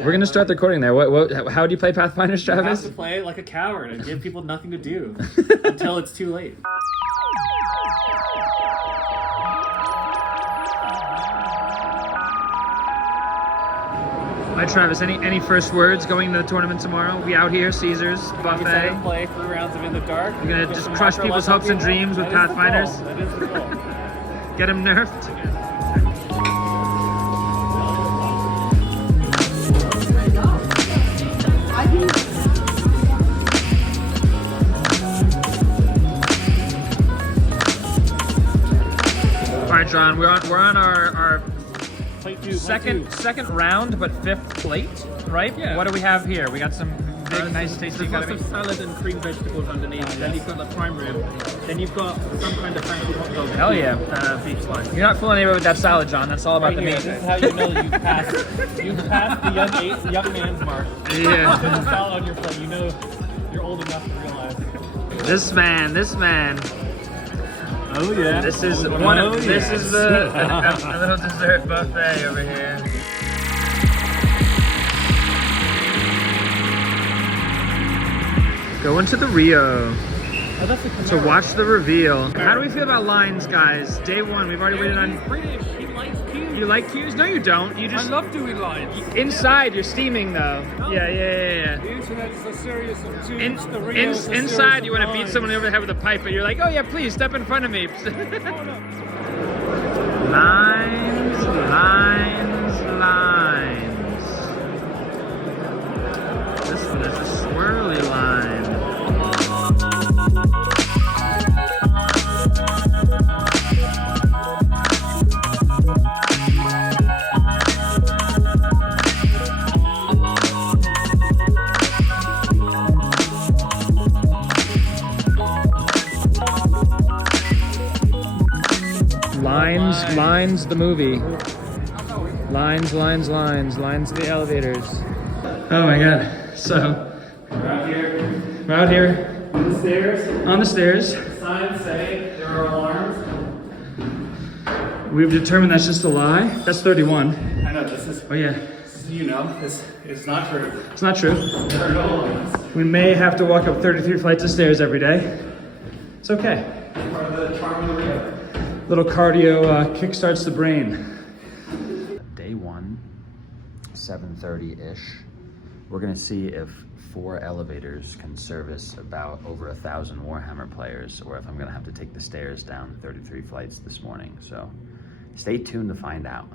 We're gonna start the recording there. How do you play Pathfinders, Travis? You have to play like a coward and give people nothing to do until it's too late. All right, Travis, any first words going into the tournament tomorrow? We out here, Caesars, buffet. Play 3 rounds of In the Dark. We're gonna just crush people's hopes and dreams with Pathfinders. That is the goal. Get them nerfed. All right, John, we're on our second round, but 5th plate, right? Yeah. What do we have here? We got some big, nice, tasty lots of salad and cream vegetables underneath. Then you've got the prime rib. Then you've got some kind of fancy hot dog. Hell yeah. Beef slice. You're not fooling anybody with that salad, John. That's all about the meat. This is how you know you've passed the young man's mark. Yeah. Put the salad on your plate. You know you're old enough to realize. This man. Oh yeah. This is one. This is the a little dessert buffet over here. Going to the Rio to watch the reveal. How do we feel about lines, guys? Day 1, we've already waited on. British. He likes cues. You like cues? No, you don't. You I just love doing lines. inside. You're steaming though. Yeah. The internet's a series of tunes. In, The Rio's a series inside, you of want to beat lines. someone over the head with a pipe, but you're like, oh yeah, please step in front of me. Lines. This one is a swirly line. Lines the movie. Lines the elevators. Oh my god. So we're out here on the stairs. Signs say there are alarms. We've determined that's just a lie. That's 31. I know this is. Oh yeah. This is not true. It's not true. There are no alarms. We may have to walk up 33 flights of stairs every day. It's okay. Part of the charm of the Rio. Little cardio kickstarts the brain. Day 1, 7:30-ish. We're gonna see if 4 elevators can service about over 1,000 Warhammer players, or if I'm gonna have to take the stairs down 33 flights this morning. So stay tuned to find out.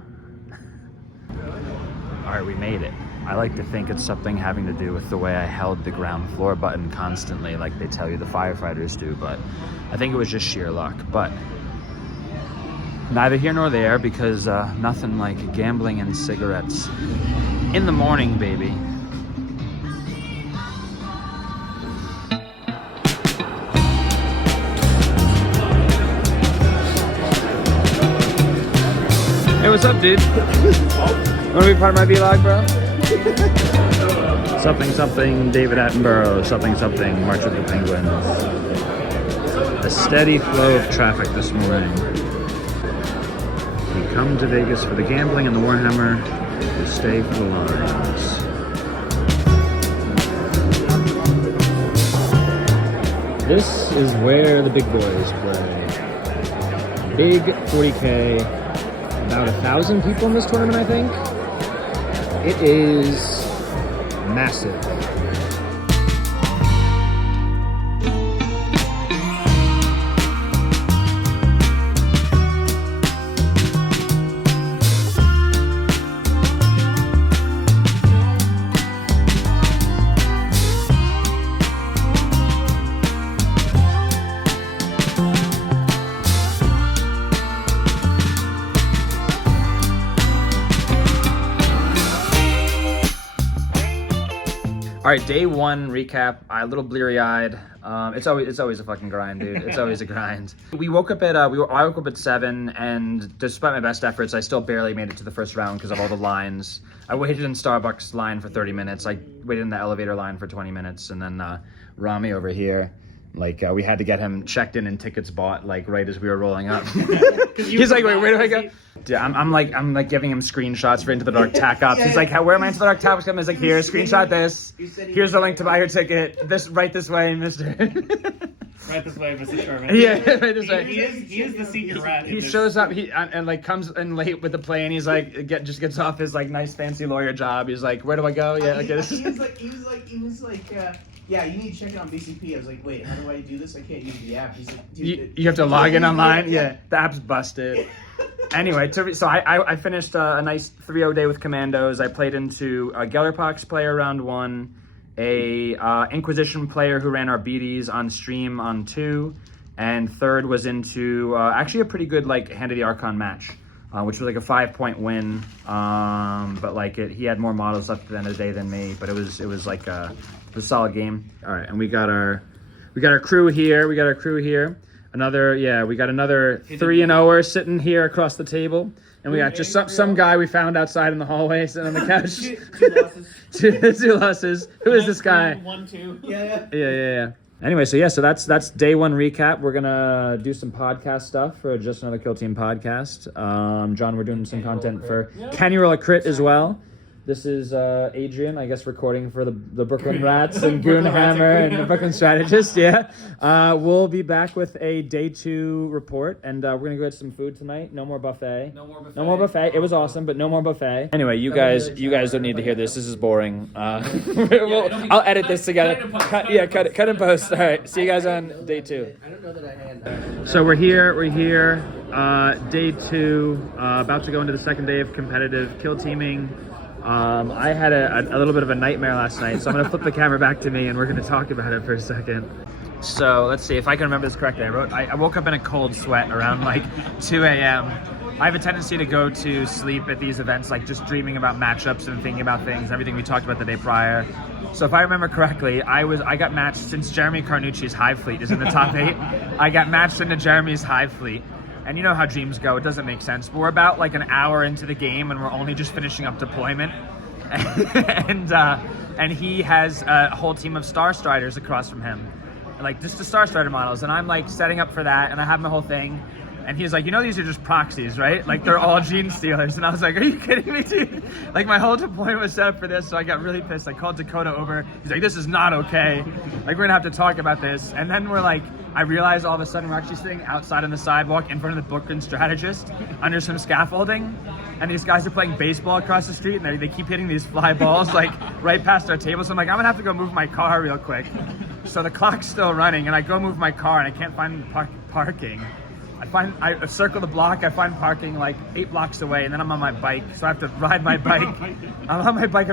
All right, we made it. I like to think it's something having to do with the way I held the ground floor button constantly, like they tell you the firefighters do, but I think it was just sheer luck. But neither here nor there, because nothing like gambling and cigarettes in the morning, baby. Hey, what's up, dude? Wanna be part of my vlog, bro? Something, David Attenborough. Something, March with the Penguins. A steady flow of traffic this morning. We come to Vegas for the gambling and the Warhammer. We stay for the lines. This is where the big boys play. Big 40K. About 1,000 people in this tournament, I think. It is massive. All right, day 1 recap. A little bleary-eyed. It's always a fucking grind, dude. It's always a grind. We woke up at I woke up at 7, and despite my best efforts, I still barely made it to the first round because of all the lines. I waited in Starbucks line for 30 minutes. I waited in the elevator line for 20 minutes, and then Rami over here, like we had to get him checked in and tickets bought like right as we were rolling up. He's like, wait, where do I go? Dude, I'm like giving him screenshots for Into the Dark tac ops. He's like, where am I Into the Dark tac ops coming? He's like, here, screenshot this. Here's the link to buy your ticket. Right this way, mister. Right this way, Mr. Sherman. Yeah, right this way. He is the senior rat. He shows up and like comes in late with the play, and he's like just gets off his like nice fancy lawyer job. He's like, where do I go? Yeah, okay. He was like, yeah, you need to check it on BCP. I was like, wait, how do I do this? I can't use the app. He's like, dude, you have to log in online. Yeah, the app's busted. Anyway, so I finished a nice 3-0 day with Commandos. I played into a Gellerpox player round 1, a Inquisition player who ran our BDs on stream on 2, and third was into actually a pretty good like Hand of the Archon match, which was like a 5-point win. But like he had more models left at the end of the day than me, but it was like a solid game. All right, and we got our crew here. We got another 3-0er sitting here across the table, and we got just some guy we found outside in the hallway sitting on the couch. Two losses. Who is this guy? 1-2. Yeah. Anyway, so that's day 1 recap. We're gonna do some podcast stuff for Just Another Killteam podcast. John, we're doing some content for Can You Roll a Crit as well. This is Adrian, I guess, recording for the Brooklyn Rats and Goonhammer and the Brooklyn Strategist. Yeah, we'll be back with a day 2 report, and we're gonna go get some food tonight. No more buffet. No more buffet. It was awesome, but no more buffet. Anyway, you guys don't need to hear this. This is boring. I'll edit this together. Cut and post. All right, see you guys on day 2. I don't know that I had. So we're here. Day 2, about to go into the second day of competitive kill teaming. I had a little bit of a nightmare last night, so I'm going to flip the camera back to me and we're going to talk about it for a second. So let's see if I can remember this correctly. I woke up in a cold sweat around like 2 a.m. I have a tendency to go to sleep at these events like just dreaming about matchups and thinking about things, everything we talked about the day prior. So if I remember correctly, I got matched since Jeremy Carnucci's Hive Fleet is in the top 8. I got matched into Jeremy's Hive Fleet. And you know how dreams go, it doesn't make sense. But we're about like an hour into the game and we're only just finishing up deployment. and he has a whole team of Star Striders across from him. Like just the Star Strider models. And I'm like setting up for that and I have my whole thing. And he's like, you know, these are just proxies, right? Like they're all gene stealers. And I was like, are you kidding me, dude? Like my whole deployment was set up for this. So I got really pissed. I called Dakota over. He's like, this is not okay. Like we're gonna have to talk about this. And then we're like, I realized all of a sudden we're actually sitting outside on the sidewalk in front of the Brooklyn Strategist under some scaffolding. And these guys are playing baseball across the street and they keep hitting these fly balls like right past our table. So I'm like, I'm gonna have to go move my car real quick. So the clock's still running and I go move my car and I can't find parking. I circle the block, I find parking like 8 blocks away, and then I'm on my bike, so I have to ride my bike. I'm on my bike,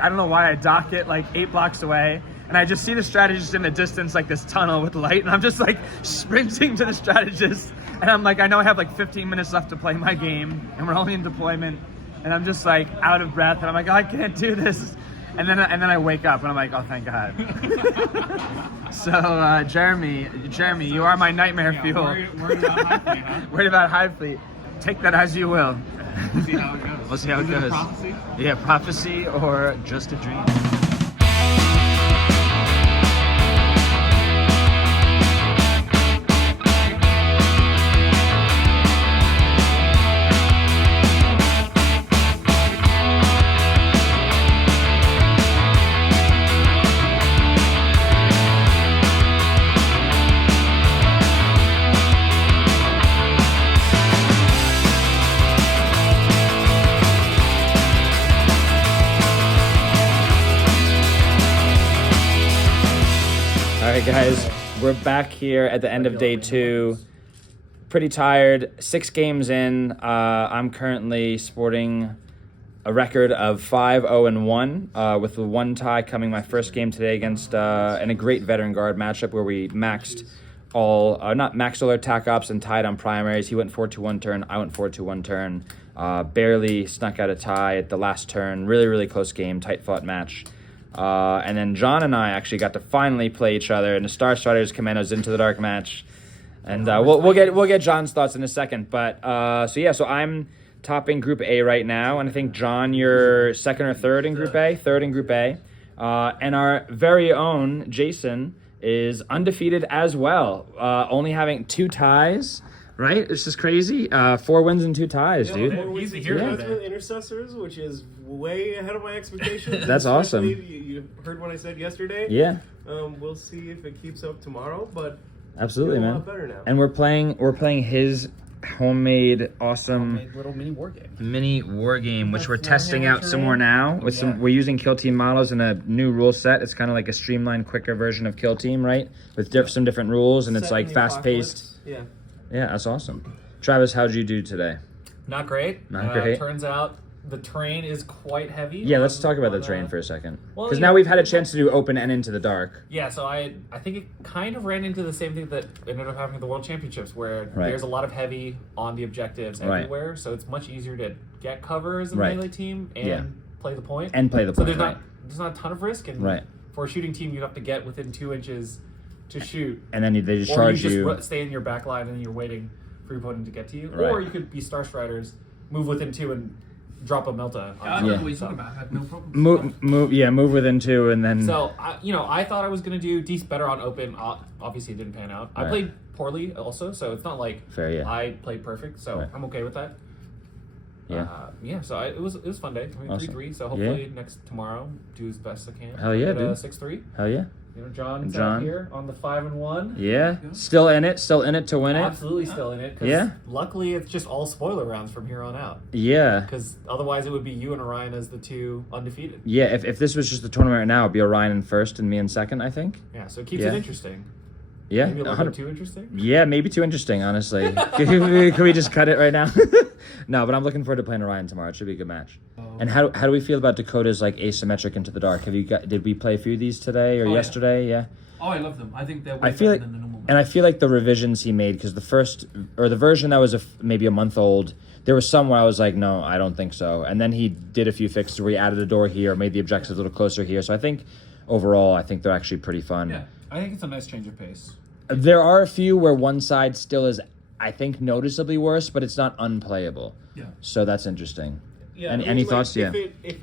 I don't know why I dock it like 8 blocks away, and I just see the strategist in the distance, like this tunnel with light, and I'm just like sprinting to the strategist, and I'm like, I know I have like 15 minutes left to play my game, and we're only in deployment, and I'm just like out of breath, and I'm like, oh, I can't do this. And then I wake up and I'm like, oh, thank God. So, Jeremy, you are my nightmare fuel. Worried about Hive Fleet, huh? Worried about Hive Fleet. Take that as you will. See how it goes. We'll see how it goes. Prophecy? Yeah, prophecy or just a dream. Alright guys, we're back here at the end of day 2. Pretty tired, 6 games in. I'm currently sporting a record of 5-0-1, with the 1 tie coming my first game today against in a great veteran guard matchup where we maxed all our tac ops and tied on primaries. He went 4-2-1 turn, I went 4-2-1 turn. Barely snuck out a tie at the last turn. Really, really close game, tight fought match. And then John and I actually got to finally play each other in the Star Striders Commandos Into the Dark match, and we'll get John's thoughts in a second. But so I'm topping Group A right now, and I think John, you're second or third in Group A, and our very own Jason is undefeated as well, only having 2 ties Right? It's just crazy. 4 wins and 2 ties, dude. He's the hero With there. intercessors, which is way ahead of my expectations. That's awesome. Especially, you heard what I said yesterday. Yeah, We'll see if it keeps up tomorrow, but absolutely, feeling a man. lot better now. And we're playing his homemade, awesome Little mini war game. mini war game, which we're That's testing out some more now. With yeah. we're using Killteam models in a new rule set. It's kind of like a streamlined, quicker version of Killteam, right? With some different rules, and it's Set in like the fast paced. apocalypse. Yeah. Yeah, that's awesome. Travis, how'd you do today? Not great. Not great. Turns out the terrain is quite heavy. Yeah, let's talk about the on, train for a second. well, Because yeah. now we've had a chance to do open and into the dark. Yeah, so I think it kind of ran into the same thing that ended up happening at the World Championships, where Right. there's a lot of heavy on the objectives Right. everywhere, so it's much easier to get cover as a Right. melee team and Yeah. play the point. And play the so point, there's not a ton of risk, and Right. for a shooting team, you have to get within 2 inches to shoot, And then they just or charge you just you. stay in your back line and you're waiting for your opponent to get to you, Right. or you could be Star Striders, move within 2 and drop a melta. I don't know what you're talking about. I had no problem. Move within 2 and then. So, I thought I was going to do better on open. Obviously, it didn't pan out. I Right. played poorly also, so it's not like Fair, yeah. I played perfect, so Right. I'm okay with that. Yeah. So it was a fun day. I mean, Awesome. 3-3, so hopefully tomorrow, do as best I can. Hell yeah, Get a dude. 6-3. Hell yeah. John's John. out here on the 5-1. Yeah. Still in it to win it. Absolutely still in it. 'Cause Yeah. luckily, it's just all spoiler rounds from here on out. Yeah. Because otherwise, it would be you and Orion as the 2 undefeated. Yeah, if this was just the tournament right now, it'd be Orion in first and me in second, I think. Yeah, so it keeps Yeah. it interesting. Yeah. Maybe a little 100 bit too interesting. Yeah, maybe too interesting, honestly. Can we just cut it right now? No, but I'm looking forward to playing Orion tomorrow. It should be a good match. And how do we feel about Dakota's like asymmetric into the dark? Did we play a few of these today or Oh, yeah. yesterday? Yeah. Oh, I love them. I think they're way I feel better like, than the normal and I feel like the revisions he made, because the version that was maybe a month old, there was some where I was like, no, I don't think so. And then he did a few fixes where he added a door here, made the objectives a little closer here. So I think overall, I think they're actually pretty fun. Yeah. I think it's a nice change of pace. There are a few where one side still is, I think, noticeably worse, but it's not unplayable. Yeah. So that's interesting. Yeah, Any thoughts? If Yeah. if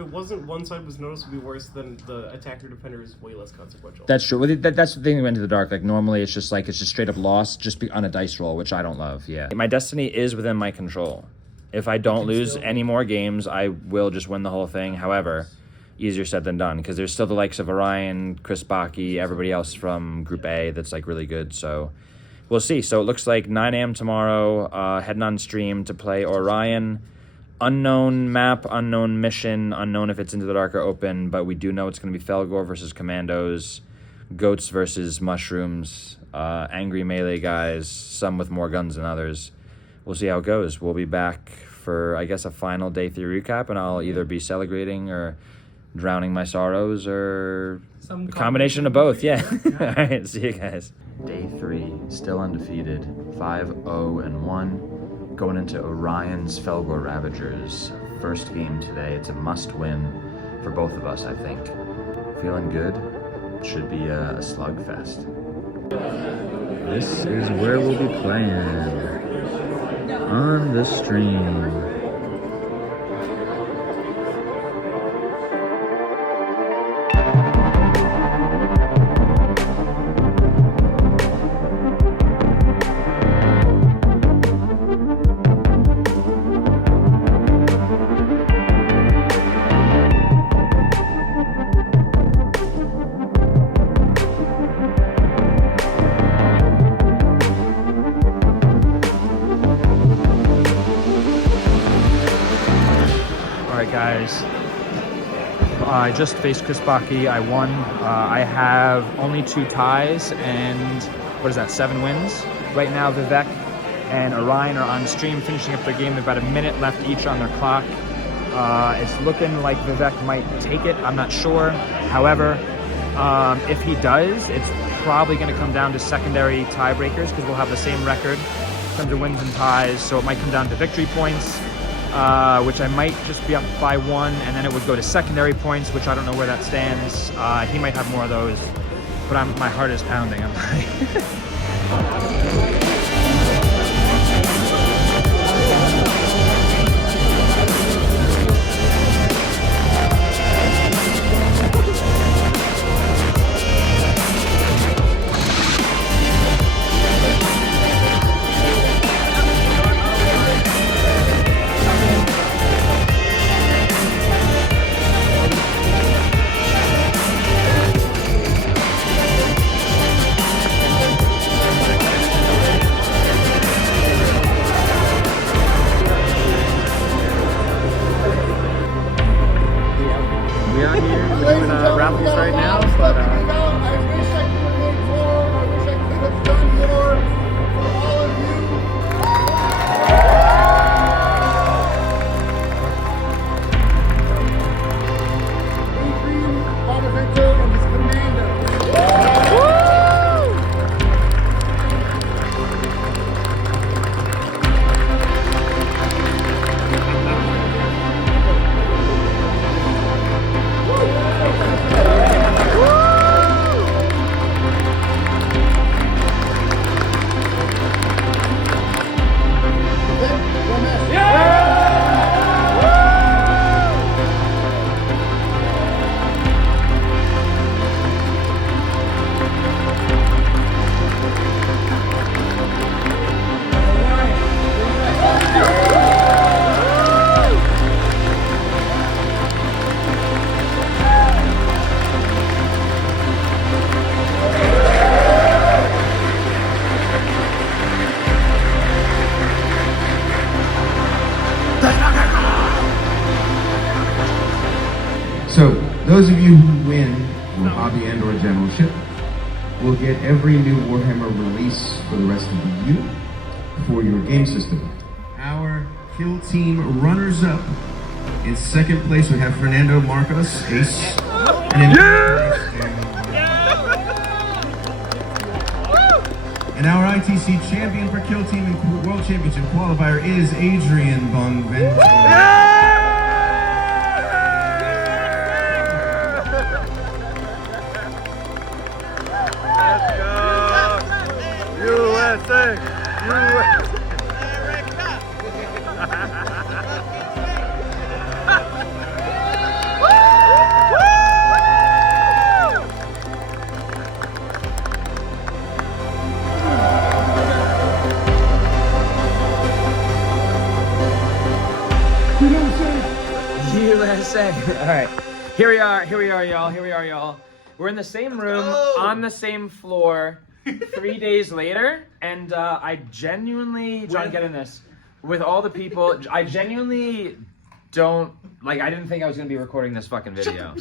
it wasn't one side was noticeably worse, then the attacker defender is way less consequential. That's true. Well, that's the thing that went to the dark. Like normally, it's just straight up loss, just on a dice roll, which I don't love. Yeah, my destiny is within my control. If I don't lose any more games, I will just win the whole thing. However, easier said than done, because there's still the likes of Orion, Chris Baki, everybody else from Group A that's like really good. So we'll see. So it looks like 9 a.m. tomorrow, heading on stream to play Orion. Unknown map, unknown mission, unknown if it's into the dark or open, but we do know it's going to be Felgor versus Commandos, Goats versus Mushrooms, angry melee guys, some with more guns than others. We'll see how it goes. We'll be back for, I guess, a final day 3 recap, and I'll either be celebrating or drowning my sorrows, or Some a combination of both. Yeah. All right, see you guys. Day 3, still undefeated, 5-0-1. Going into Orion's Felgor Ravagers. First game today. It's a must-win for both of us, I think. Feeling good. Should be a slugfest. This is where we'll be playing. On the stream. Guys, I just faced Chris Baki. I won. I have only 2 ties and 7 wins. Right now, Vivek and Orion are on stream finishing up their game. About a minute left each on their clock. It's looking like Vivek might take it. I'm not sure. However, if he does, it's probably going to come down to secondary tiebreakers, because we'll have the same record in terms of wins and ties. So it might come down to victory points, which I might just be up by 1, and then it would go to secondary points, which I don't know where that stands. He might have more of those, but my heart is pounding. I'm like... We out here doing raffles right now, but I wish I could have made more. I wish I could have done more for all of you. Adrian Bonvento and his commander. So, those of you who win your hobby and or generalship will get every new Warhammer release for the rest of the year for your game system. Our kill team runners-up in second place we have Fernando Marcos, ace. And our ITC champion for Kill Team and World Championship qualifier is Adrian Bonvento. USA. All right, here we are, y'all. We're in the same room, on the same floor, 3 days later, and I genuinely, John, get in this, with all the people, I genuinely don't, like, I didn't think I was going to be recording this fucking video.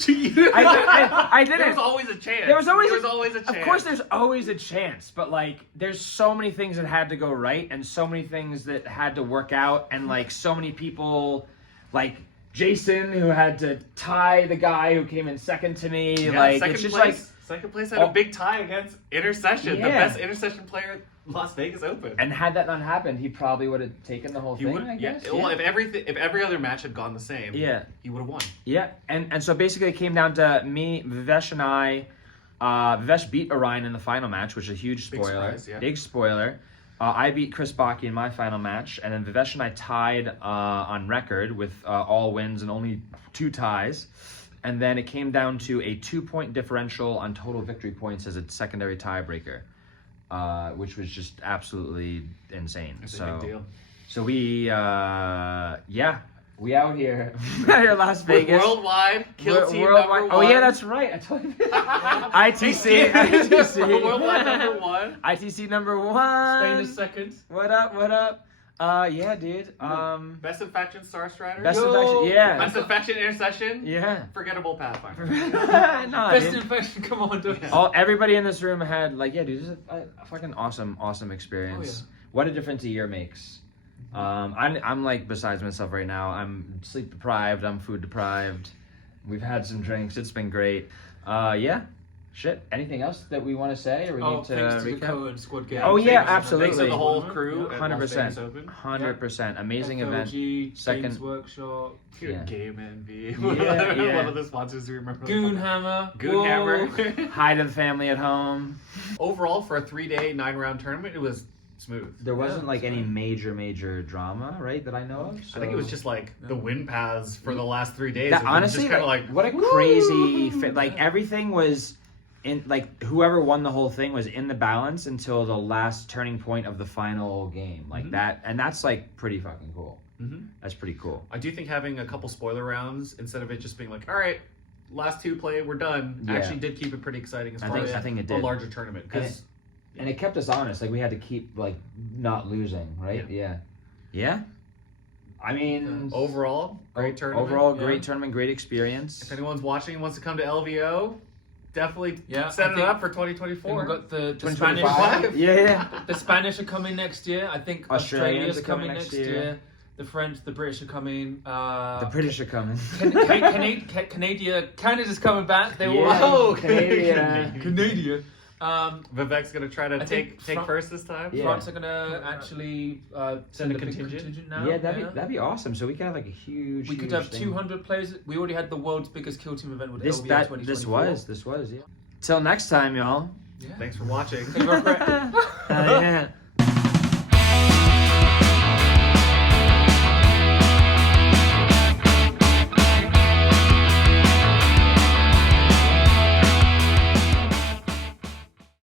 I didn't. There was always a chance. There was always a chance. Of course there's always a chance, but, like, there's so many things that had to go right, and so many things that had to work out, and, like, so many people, like, Jason, who had to tie the guy who came in second to me, Yeah, like, it's just like... Second place had a big tie against Intercession, the Yeah. best Intercession player at Las Vegas Open. And had that not happened, he probably would have taken the whole He thing, would, I guess. Well, if every other match had gone the same, Yeah. he would have won. Yeah, and so basically it came down to me, Vivesh, and I. Vivesh beat Orion in the final match, which is a huge Big spoiler. surprise, yeah. Big spoiler. I beat Chris Baki in my final match, and then Vivesh and I tied on record with all wins and only 2 ties. And then it came down to a 2-point differential on total victory points as a secondary tiebreaker, which was just absolutely insane. It's a big deal. So we out here. Here, Las Vegas. Worldwide, Kill Team number 1. Oh yeah, that's right. I told you. ITC. Worldwide number 1. ITC number 1. Spain is second. What up? Yeah, dude. Best of Faction Star Strider. Best of Faction, yeah. Best of Faction Intercession. Yeah. Forgettable Pathfinder. No, Best dude. infection, come on, dude. Everybody in this room had, like, yeah, dude, this is a fucking awesome experience. Oh, yeah. What a difference a year makes. I'm like besides myself right now. I'm sleep deprived. I'm food deprived. We've had some drinks. It's been great. Yeah. Shit. Anything else that we want to say, or we need to thanks to the recap? co-ed squad game. Oh yeah, Thanks absolutely. to the whole crew. at Las 100%. Vegas Open. 100%. Amazing event. FLG, Second- Games Workshop, Dude, Yeah. Game Envy. Yeah. One of the sponsors you remember. Goonhammer. Goonhammer. Hi to the family at home. Overall, for a 3-day, 9-round tournament, it was smooth. There wasn't like any major drama, right, that I know of. I think it was just like the wind paths for the last 3 days. that, and then honestly, just kind of like, like what a crazy fit. Like everything was in, like whoever won the whole thing was in the balance until the last turning point of the final game, like that, and that's like pretty fucking cool. That's pretty cool. I do think having a couple spoiler rounds instead of it just being like, all right, last 2 play, we're done, Yeah. actually did keep it pretty exciting as I far think- as I think it a did. larger tournament. Because And it kept us honest. Like we had to keep like not losing, right? Yeah. I mean, Overall, great tournament. Overall, yeah. great tournament, great experience. If anyone's watching and wants to come to LVO, definitely Yeah, set I it think- up for I think 2024. we've got the 2025? Spanish. Yeah. The Spanish are coming next year. I think Australians Australia's are coming coming next next year. year. The French, the British are coming. The British are coming. Canada's coming back. They will. Whoa, Canadian. Canada. Vivek's gonna try to I take think Fran- first this time. Yeah. France are gonna actually Send a big contingent? now. Yeah, that'd be awesome. So we could have like a huge. We could huge have thing. 200 players. We already had the world's biggest Killteam event with This LVO that 2024. this was yeah. Till next time, y'all. Yeah. Thanks for watching. Thank you very much. Yeah.